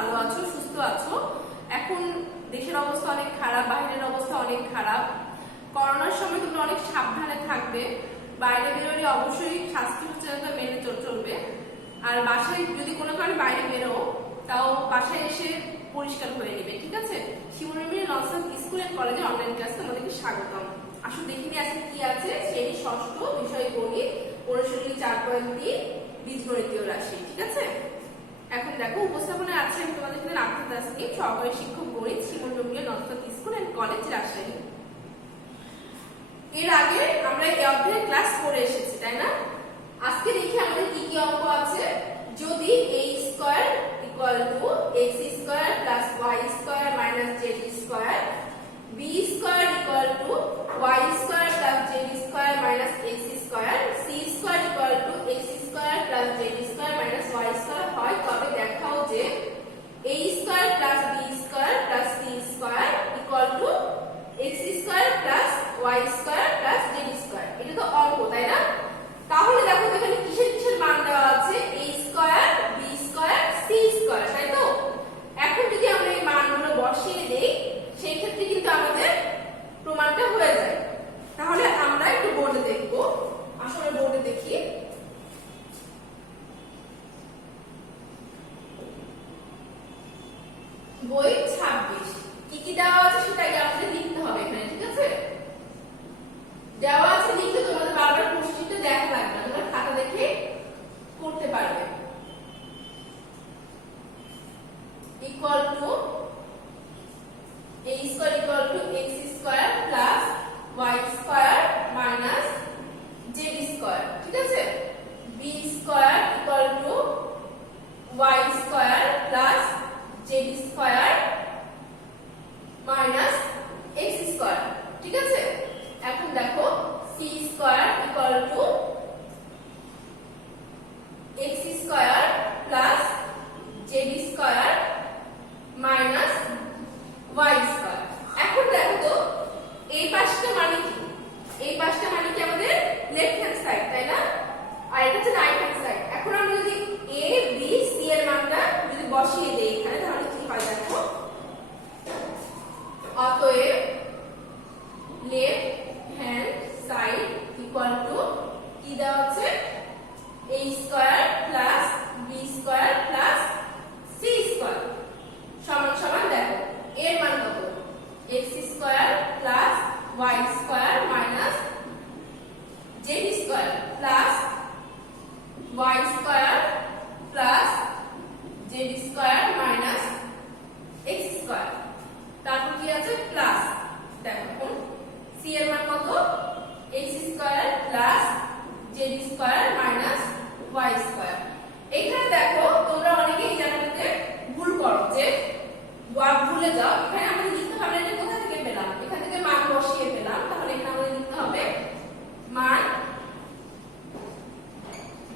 ভালো আছো, সুস্থ আছো। এখন দেশের অবস্থা অনেক খারাপ, বাইরের অবস্থা অনেক খারাপ। করোনার সময় তোমরা অনেক সাবধানে থাকবে। বাইরে বেরোলে অবশ্যই স্বাস্থ্য সচেতনতা মেনে চলবে। আর বাসায় যদি কোনো কারণে বাইরে বেরো, তাও বাসায় এসে পরিষ্কার করে নেবে, ঠিক আছে? শিবনগরী নর্সান স্কুল এন্ড কলেজের অনলাইন ক্লাসে তোমাদেরকে স্বাগতম। আসলে দেখিনি আজকে কি আছে। শ্রেণী ষষ্ঠ, বিষয় গণিত, অনুশীলনী 4.3 বীজগণিতীয় রাশি, ঠিক আছে? এখন দেখো, উপস্থাপনায় আছে আমি তোমাদের সাথে রাখতে আসছি সহকারী শিক্ষক গণিত, শিবনগরী নর্সান স্কুল এন্ড কলেজ রাজশাহী। এর আগে আমরা এই অধ্যায়ে ক্লাস করে এসেছি, তাই না? আজকে দেখি আমাদের কি কি অঙ্ক আছে। যদি a square equal to x square plus y square minus z square, b square equal to y square plus z square minus x square, c square equal to x square plus z square minus y square হয়, তবে দেখাও যে a square plus b square plus c square equal to x square plus y square plus z square. এটা তো অঙ্ক, তাই না? তাহলে দেখো এখানে কিসের কিসের মান দেওয়া আছে, a square, b square, c square, তাই তো? এখন যদি আমরা এই মানগুলো বসিয়ে দেই, সেই ক্ষেত্রে কিন্তু আমাদের প্রমাণটা হয়ে যায়। তাহলে আমরা একটু বোর্ডে দেখব। আসলে বোর্ডে দেখি। বই 26 কি কি দেওয়া আছে সেটাই আমাদের লিখতে হবে এখানে, ঠিক আছে? দেওয়া আছে লিখতে তোমাদের বারবার প্রশ্নটা দেখা লাগবে না, তোমরা খাতা দেখে করতে পারবে। Equal to a square equal to x square plus y square minus z square, ঠিক আছে? b square equal to y square plus z square minus x square, ঠিক আছে? এখন দেখো c square equal to x square plus z square minus y square. এখন দেখো তো এই পাশটা মানে কি? এই পাশটা মানে কি আমাদের লেফট হ্যান্ড সাইড, তাই না? আর এটা হচ্ছে রাইট হ্যান্ড সাইড। এখন আমরা যদি a b c এর মানটা যদি বসিয়ে দেই এখানে, তাহলে কি হয় দেখো। অতএব left hand side equal to কি দেওয়া আছে, a square plus b square plus c square সমান সমান দেখো এর মান কত, x square plus y square minus z square plus y square plus z square minus x square. তারপর কি আছে প্লাস, দেখো c এর মান কত, x square plus z square minus y square. এখানে দেখো তোমরা অনেকেই এই জায়গাটাতে ভুল করো, যে ভুলে যাও। এখানে আমাদের লিখতে হবে এটা কোথা থেকে পেলাম, এখান থেকে মান বসিয়ে পেলাম। তাহলে এখানে আমাদের লিখতে হবে মান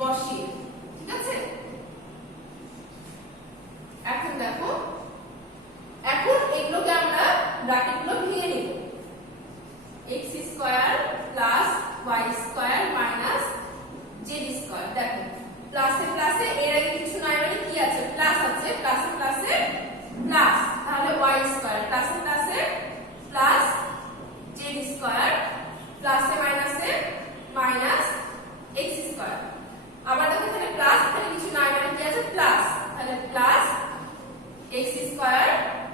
বসিয়ে, ঠিক আছে? এখন দেখো, এখন এগুলোকে আমরা ব্র্যাকেটগুলো ভেঙে নিব। x square plus y square minus z square, দেখো প্লাসে প্লাসে এর আগে কিছু নাই মানে কি আছে, প্লাস আছে, প্লাসে প্লাসে প্লাস, তাহলে y স্কয়ার প্লাসে প্লাসে প্লাস z স্কয়ার প্লাসে মাইনাসে মাইনাস x স্কয়ার। আবার দেখো এখানে প্লাস, এখানে কিছু নাই মানে কি আছে, প্লাস, তাহলে প্লাস x স্কয়ার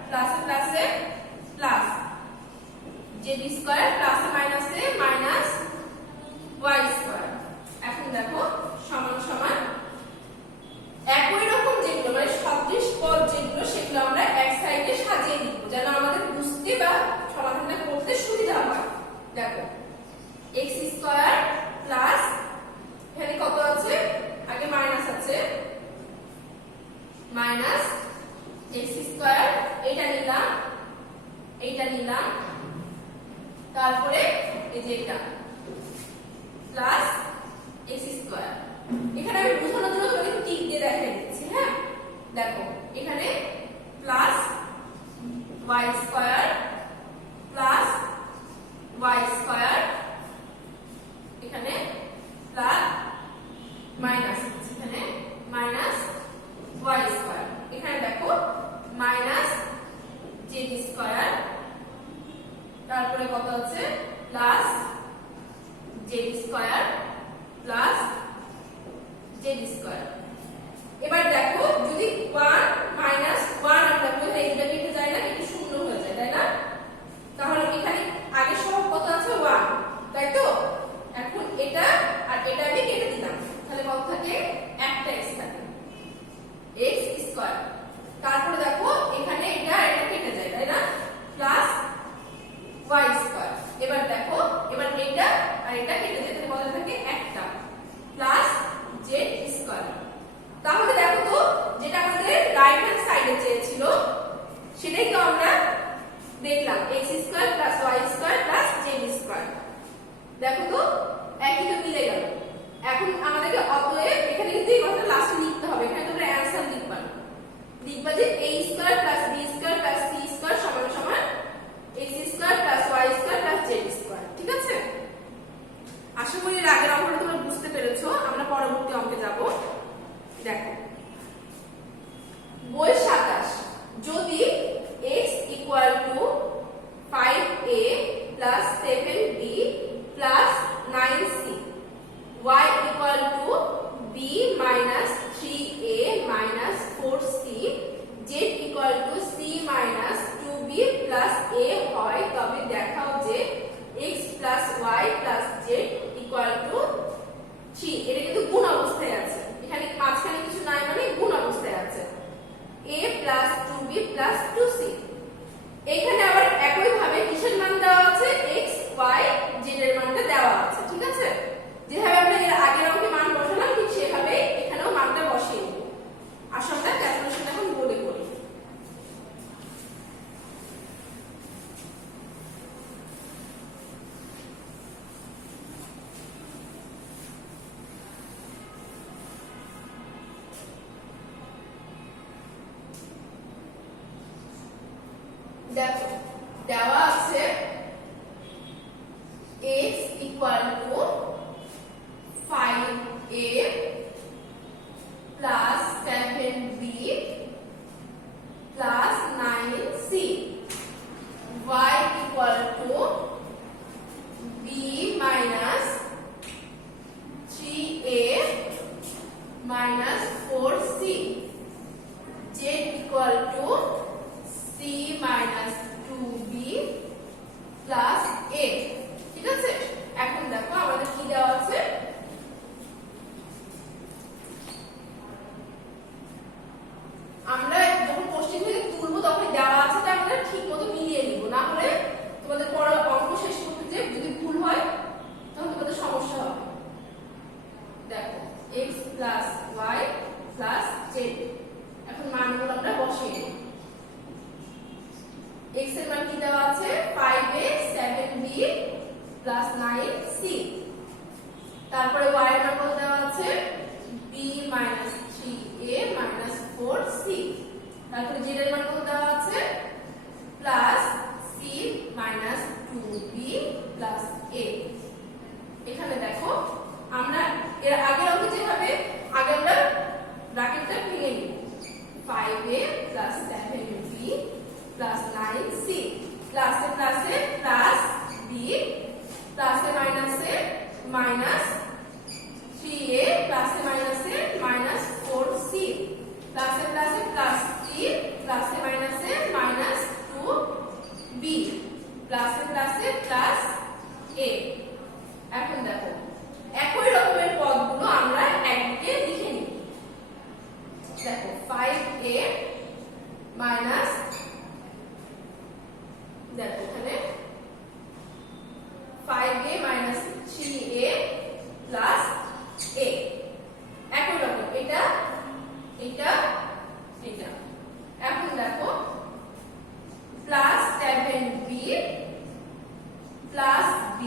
প্লাসে প্লাসে প্লাস z স্কয়ার প্লাসে মাইনাসে মাইনাস y স্কয়ার। এখন দেখো সমান সমান একই রকম যেগুলো মানে সদৃশ পদ যেগুলো, সেগুলো আমরা এক সাইডে সাজিয়ে দিব যেন আমাদের বুঝতে বা সমাধানটা করতে সুবিধা হয়। দেখো x স্কয়ার প্লাস, এখানে কত আছে, আগে মাইনাস আছে, মাইনাস x স্কয়ার, এটা নিলাম, এইটা নিলাম, তারপরে এই যে এটা প্লাস x স্কয়ার। এখানে আমি বোঝানোর জন্য তোমাকে টিক দিয়ে দেখিয়ে দিচ্ছি, হ্যাঁ? দেখো এখানে plus y square plus y square, এখানে প্লাস মাইনাস, এখানে মাইনাস y স্কয়ার। এখানে দেখো দেখলাম x square plus y square plus z square. দেখো তো একই তো মিলে গেল। এখন আমাদেরকে অতএব এখানে কিন্তু এই কথাটা লাস্টে লিখতে হবে। এখানে তোমরা অ্যানসার লিখবা না, লিখবা যে a square plus b square plus c square সমান সমান x square plus y square plus z square. ঠিক আছে, আশা করি এর আগের অঙ্কটা তোমরা বুঝতে পেরেছো। আমরা পরবর্তী অঙ্কে যাব। দেখো বই 27 যদি x equal to 5a plus 7b plus 9c y equal to b minus 3a minus 4c z equal to c minus 2b plus a হয়, তবে দেখাও যে x plus y plus z equal to 3। এটা কিন্তু গুণ অবস্থায় আছে, এখানে মাঝখানে কিছু নাই, মানে গুণ অবস্থায় আছে। a plus 2b plus 2c। এখানে আবার একই ভাবে কিসের মান দেওয়া আছে, x y z এর মানটা দেওয়া আছে। ঠিক আছে, যেভাবে আমরা এর আগের অঙ্কে মান বসালাম ঠিক সেভাবে এখানেও মানটা বসিয়ে নেব। আসলে আমরা ক্যালকুলেশন এখন বলে করি। দেখো দেওয়া আছে x equal to 5a plus 7b plus 9c y equal to b minus 3a minus 4c z equal to c minus 2b plus a। ঠিক আছে, এখন দেখো আমাদের কি দেওয়া আছে, আমরা যখন কোশ্চেন থেকে তুলবো তখন দেওয়া আছে, তাই আমরা ঠিক মতো মিলিয়ে নিব, না হলে তোমাদের পড়া অঙ্ক শেষ করতে যে যদি ভুল হয় তখন তোমাদের সমস্যা হবে। দেখো x plus y plus z, এখন মানগুলো আমরা বসিয়ে নেব। x এর মান কি দেওয়া আছে, 5a 7b প্লাস 9c। তারপরে y এর মান কত দেওয়া আছে, b minus 3a minus 4c। তারপরে z এর মান কত দেওয়া আছে, plus c minus 2b plus a। এখানে দেখো আমরা এর আগের অঙ্কে যেভাবে আগে আমরা ব্র্যাকেটটা ভেঙে নিব, 5a plus 7b plus 9c প্লাসে প্লাসে প্লাস b প্লাসে মাইনাসে মাইনাস 3a প্লাসে মাইনাসে মাইনাস 4c প্লাসে প্লাসে প্লাস c প্লাসে মাইনাসে মাইনাস 2b প্লাসে প্লাসে প্লাস a। এখন দেখো একই রকমের পদগুলো আমরা একদিকে লিখে নিই। দেখো 5a মাইনাস, দেখো এখানে 5a minus 3a plus a, একই রকম এটা এটা এটা। এখন দেখো প্লাস 7b প্লাস b,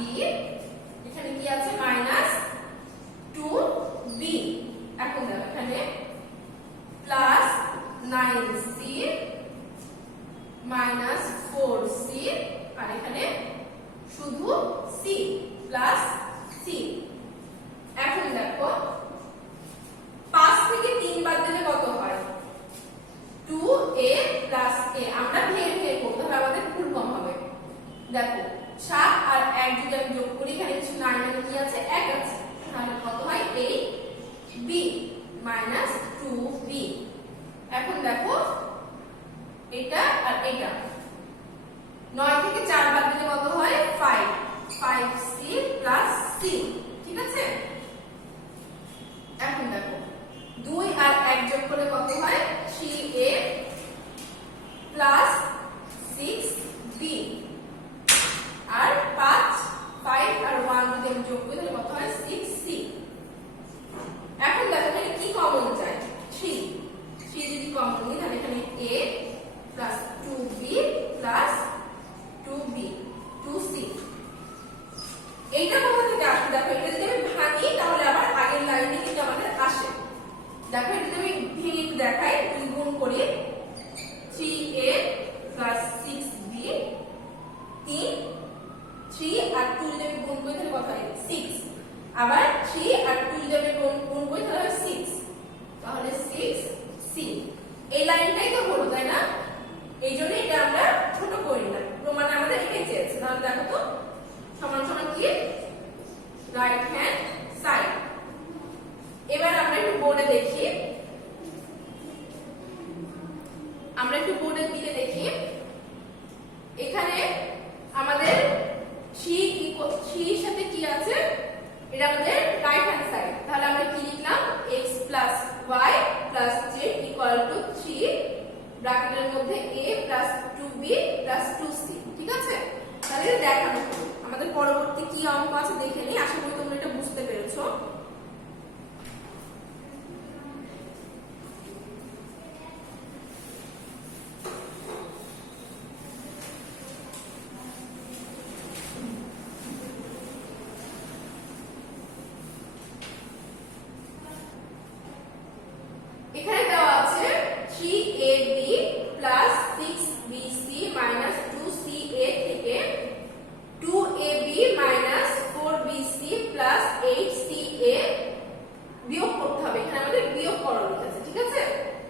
এখানে কি আছে মাইনাস 2b। এখন দেখো এখানে প্লাস 9c মাইনাস 4c আর এখানে শুধু c প্লাস c। এখন দেখো 5 থেকে 3 বাদ দিলে কত হয়, 2a প্লাস a। আমরা ভেঙে ভেঙে করতে হবে, আমাদের ফুল ফর্ম হবে। দেখো 7 আর 1 যদি আমি যোগ করি, এখানে কিছু নাই, মানে কি আছে, 1 আছে, তাহলে কত হয় 8b মাইনাস 2b। এখন দেখো এটা আর এটা 9 থেকে 4 বাদ দিলে কত হয়, 5, 5c প্লাস c। ঠিক আছে, এখন দেখো 2 আর 1 যোগ করলে কত হয়, 3a প্লাস 6b আর 5 আর 1 যদি আমি যোগ করি তাহলে কত হয়, 6c। এখন দেখো এখানে কি কমন যায়, 3 যদি কমন নিই তাহলে এখানে a প্লাস 2b প্লাস লাইনটাই তো হলো, তাই না? এই জন্য এটা আমরা ছোট করে নিলাম, প্রমাণে আমাদের এটাই চেয়েছে। তাহলে দেখো তো সমান সমান কি, রাইট হ্যান্ড সাইড। এবার আমরা একটু বোর্ডে দেখি, আমরা একটু বোর্ডের দিকে দেখি। এখানে আমাদের এর সাথে কি আছে, এটা আমাদের রাইট হ্যান্ড সাইড। তাহলে আমরা কি লিখলাম, x plus y plus z equal to 3 ব্র্যাকেটের মধ্যে a plus 2b plus 2c। ঠিক আছে? তাহলে এটা দেখানো হলো। আমাদের পরবর্তী কি অঙ্ক আছে দেখে নিই, আশা করি তোমরা এটা বুঝতে পেরেছো। এখানে দেওয়া আছে 3ab plus 6bc minus 2ca থেকে 2ab minus 4bc plus 8ca বিয়োগ করতে হবে। এখানে আমাদের বিয়োগ করা লিখেছে। ঠিক আছে?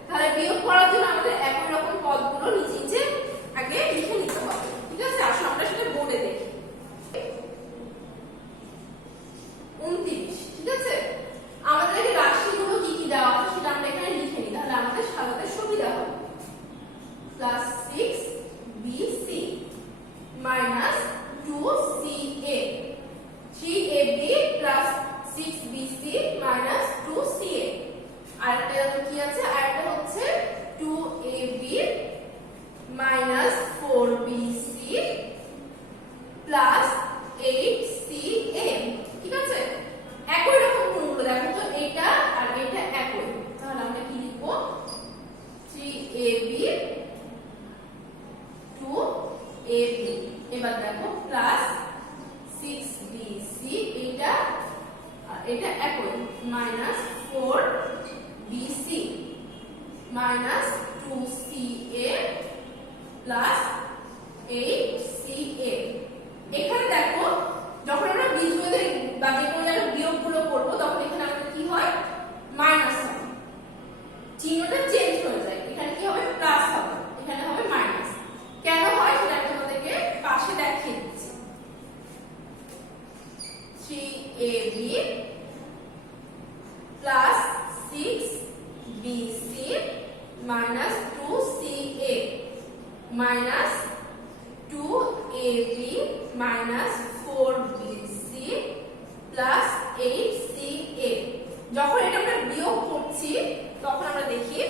তাহলে বিয়োগ করার জন্য আমাদের একই রকম পদগুলো নিচে নিচে আগে লিখে নিতে হবে। ঠিক আছে? আসলে আমরা সেটা বোর্ডে দেখি। 29। ঠিক আছে? আমাদের এই রাশিগুলো কি কি দেওয়া আছে সেটা আমরা এখানে লিখে নিই, তাহলে আমাদের সাজাতে সুবিধা হবে। Plus 6bc minus 2ca, 3ab plus 6bc minus 2ca। আরেকটা কি আছে, আরেকটা হচ্ছে 2ab minus 4bc plus 8ca। ঠিক আছে? একই রকম গুণগুলো দেখো তো, এটা আর এটা একই। তাহলে আমরা কি লিখবো, 3ab 2ab। এবার দেখো প্লাস 6bc, এটা আর এটা একই, minus 4bc minus 2ca plus 8ca। এখানে দেখো যখন আমরা বীজগণিতের বা যে কোনো জায়গায় বিয়োগগুলো করবো তখন এখানে আমাদের কি হয়, মাইনাস হবে, চিহ্নটা চেঞ্জ হয়ে যায়। এখানে কি হবে, প্লাস হবে, এখানে হবে মাইনাস। কেন হয় সেটা আমি তোমাদেরকে পাশে দেখিয়ে দিচ্ছি। 3ab plus 6bc minus 2ca minus 2ab minus 4bc plus 8ca। যখন এটা আমরা বিয়োগ করছি তখন আমরা দেখি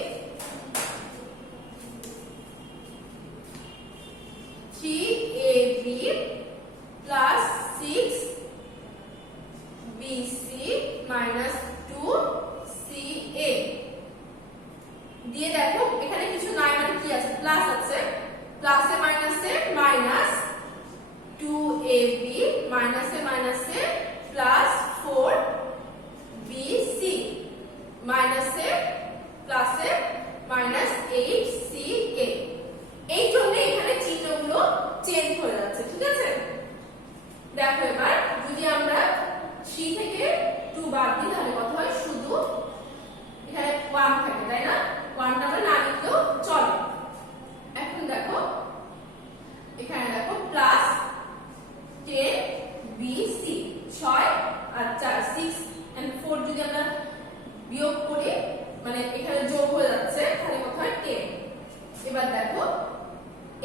3ab plus 6bc minus 2ca দিয়ে দেখো এখানে কিছু নাই, মানে কি আছে, প্লাস আছে, প্লাসে মাইনাসে মাইনাস 2ab মাইনাসে মাইনাসে প্লাস 4bc মাইনাসে প্লাসে মাইনাস 8ca। এই জন্য এখানে চিহ্নগুলো চেঞ্জ হয়ে যাচ্ছে। ঠিক আছে? দেখো এবার যদি আমরা 3 থেকে 2 বাদ দিই তাহলে কত হয়, শুধু এখানে 1 থাকে, তাই না? 1টা আমরা না লিখলেও চলে। এখন দেখো এখানে দেখো প্লাস 10bc, 6 আর 4 6 and 4 যদি আমরা বিয়োগ করি মানে এখানে যোগ হয়ে যাচ্ছে, তাহলে কত হয় 10। এবার দেখো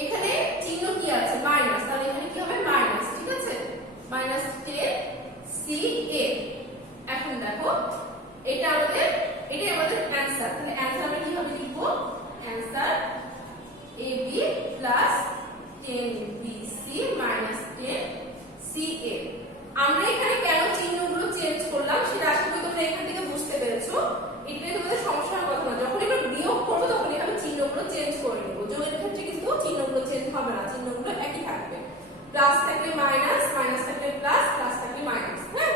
এখানে চিহ্ন কি আছে, মাইনাস, তাহলে এখানে কি হবে, মাইনাস। ঠিক আছে? Minus 10ca। এখন দেখো এটা আমাদের, এটাই আমাদের অ্যানসার। তাহলে অ্যানসার আমরা কিভাবে লিখবো, answer ab plus 10bc minus 10ca। আমরা এখানে কেন চিহ্নগুলো চেঞ্জ করলাম সেটা আশা করি তোমরা এখান থেকে বুঝতে পেরেছো। এটা তোমাদের সমস্যার কথা না, যখন এবার বিয়োগ করবো তখন এভাবে চিহ্নগুলো চেঞ্জ করে নেব। যোগের ক্ষেত্রে কিন্তু চিহ্নগুলো চেঞ্জ হবে না, চিহ্নগুলো একই থাকবে। প্লাস থাকলে মাইনাস, মাইনাস থাকলে প্লাস, প্লাস থাকলে মাইনাস। হ্যাঁ,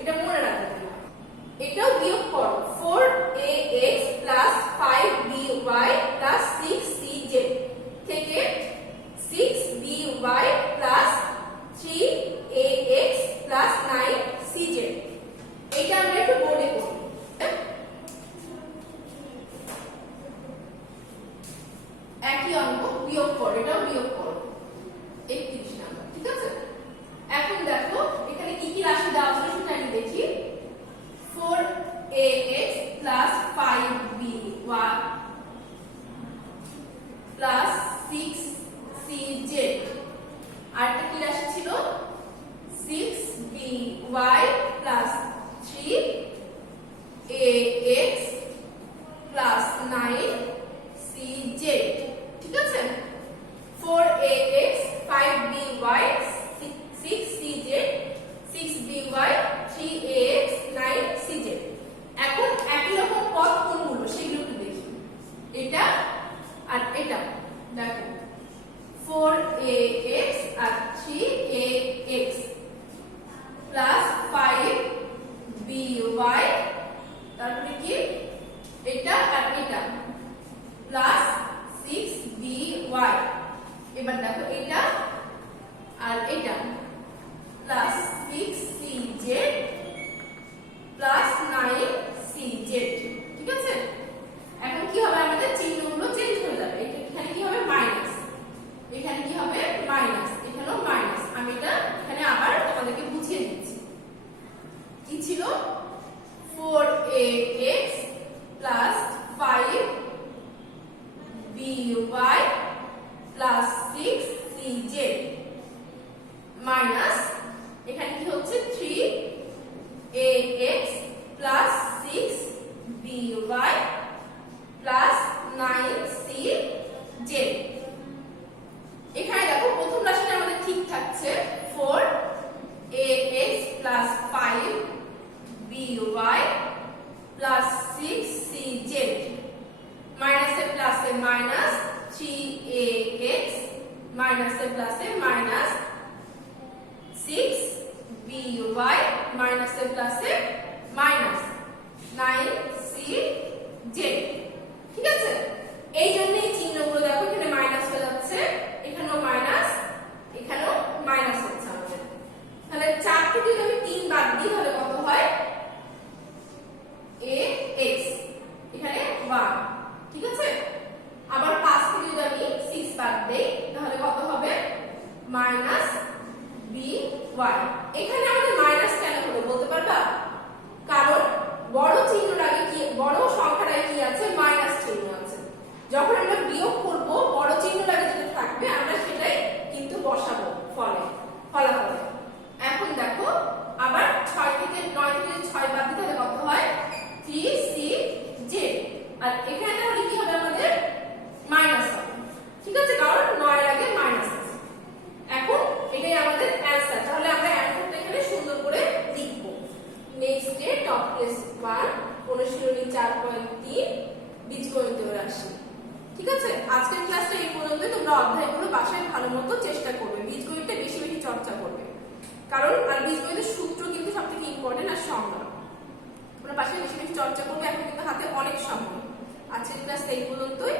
এটা মনে রাখবে। এটাও বিয়োগ করো, 4ax plus 5by plus 6cj থেকে 6by plus 3ax plus 9cj। এটা আমরা একটু বোর্ডে করি। 4ax plus 5by plus 6cj থেকে 6by plus 3ax plus 9cj। এটা আমরা একটু বোর্ডে করি। 4ax plus 5by plus 6cj থেকে 6by plus 3ax plus 9cj। এটা আমরা একটু বোর্ডে করি। 4ax plus 5by plus 6cj থেকে 6by plus 3ax plus 9cj। এটা আমরা একটু বোর্ডে করি। বিয়োগ করো, এটাও বিয়োগ করো, 31 নাম্বার। ঠিক আছে, এখন দেখো এখানে কি কি রাশি দেওয়া আছে সেটা আমি দেখি। 4ax plus 5by plus 6cz, আরেকটা কি রাশি ছিল 6by plus 3ax plus 9cz। ঠিক আছে, 4ax 5by 6cz 6by 3ax 9cz। এখন একই রকম পদ কোনগুলো সেগুলো একটু দেখি। এটা আর এটা দেখো 4ax আর 3ax প্লাস 5by, তারপরে কি এটা আর এটা প্লাস 6by। এবার দেখো এটা আর এটা প্লাস 6cz প্লাস 9cz। ঠিক আছে, এখন কি হবে আমাদের চিহ্নগুলো চেঞ্জ হয়ে যাবে। এখানে কি হবে মাইনাস, এখানে কি হবে মাইনাস, এখানেও মাইনাস। আমি এটা এখানে আবার তোমাদেরকে বুঝিয়ে দিচ্ছি। কি ছিল 4ax plus 5by plus 6cz minus এখানে কি হচ্ছে 3ax plus 6by plus 9cz। এখানে দেখো প্রথম রাশিটা আমাদের ঠিক থাকছে 4ax plus 5by plus 6cz মাইনাসে প্লাসে মাইনাস 3ax মাইনাসে প্লাসে মাইনাস 6by মাইনাসে প্লাসে মাইনাস 9cz। ঠিক আছে, এই জন্য এই চিহ্নগুলো দেখো এখানে মাইনাস হয়ে যাচ্ছে, এখানেও মাইনাস, এখানেও মাইনাস হচ্ছে আমাদের। তাহলে 4 থেকে যদি আমি 3 বাদ দিই তাহলে কত হয় ax, এখানে 1। ঠিক আছে, আবার 5 থেকে যদি আমি 6 বাদ দেই তাহলে কত হবে মাইনাস by। এখানে আমাদের মাইনাস কেন হলো বলতে পারবা? কারণ বড় চিহ্নর আগে কি, বড় সংখ্যার আগে কি আছে মাইনাস চিহ্ন আছে। যখন আমরা বিয়োগ করব বড় চিহ্নর আগে যেটা থাকবে আমরা সেটাই কিন্তু বসাবো ফলাফলে। এখন দেখো আবার 6 থেকে 9 থেকে 6 বাদ দিতে তাহলে কত হয় 3cz, আর এখানে তাহলে কি হবে আমাদের মাইনাস হবে। ঠিক আছে, কারণ 9 এর আগে মাইনাস আছে। এখন এটাই আমাদের অ্যানসার। তাহলে আমরা অ্যানসারটা এখানে সুন্দর করে লিখব। নেক্সট ডে টপ ক্লাস 1 অনুশীলনী 4.3 বীজগণিতীয় রাশি। ঠিক আছে, আজকের ক্লাসটা এই পর্যন্তই। তোমরা অধ্যায়গুলো বাসায় ভালোমতো চেষ্টা করবে, বীজগণিতটা বেশি বেশি চর্চা করবে, কারণ আর বীজগণিতের সূত্র কিন্তু সবথেকে ইম্পর্টেন্ট আর সংজ্ঞা। তোমরা বাসায় বেশি বেশি চর্চা করবে, এখন কিন্তু হাতে অনেক সময়। আজকের ক্লাসটা এই পর্যন্তই।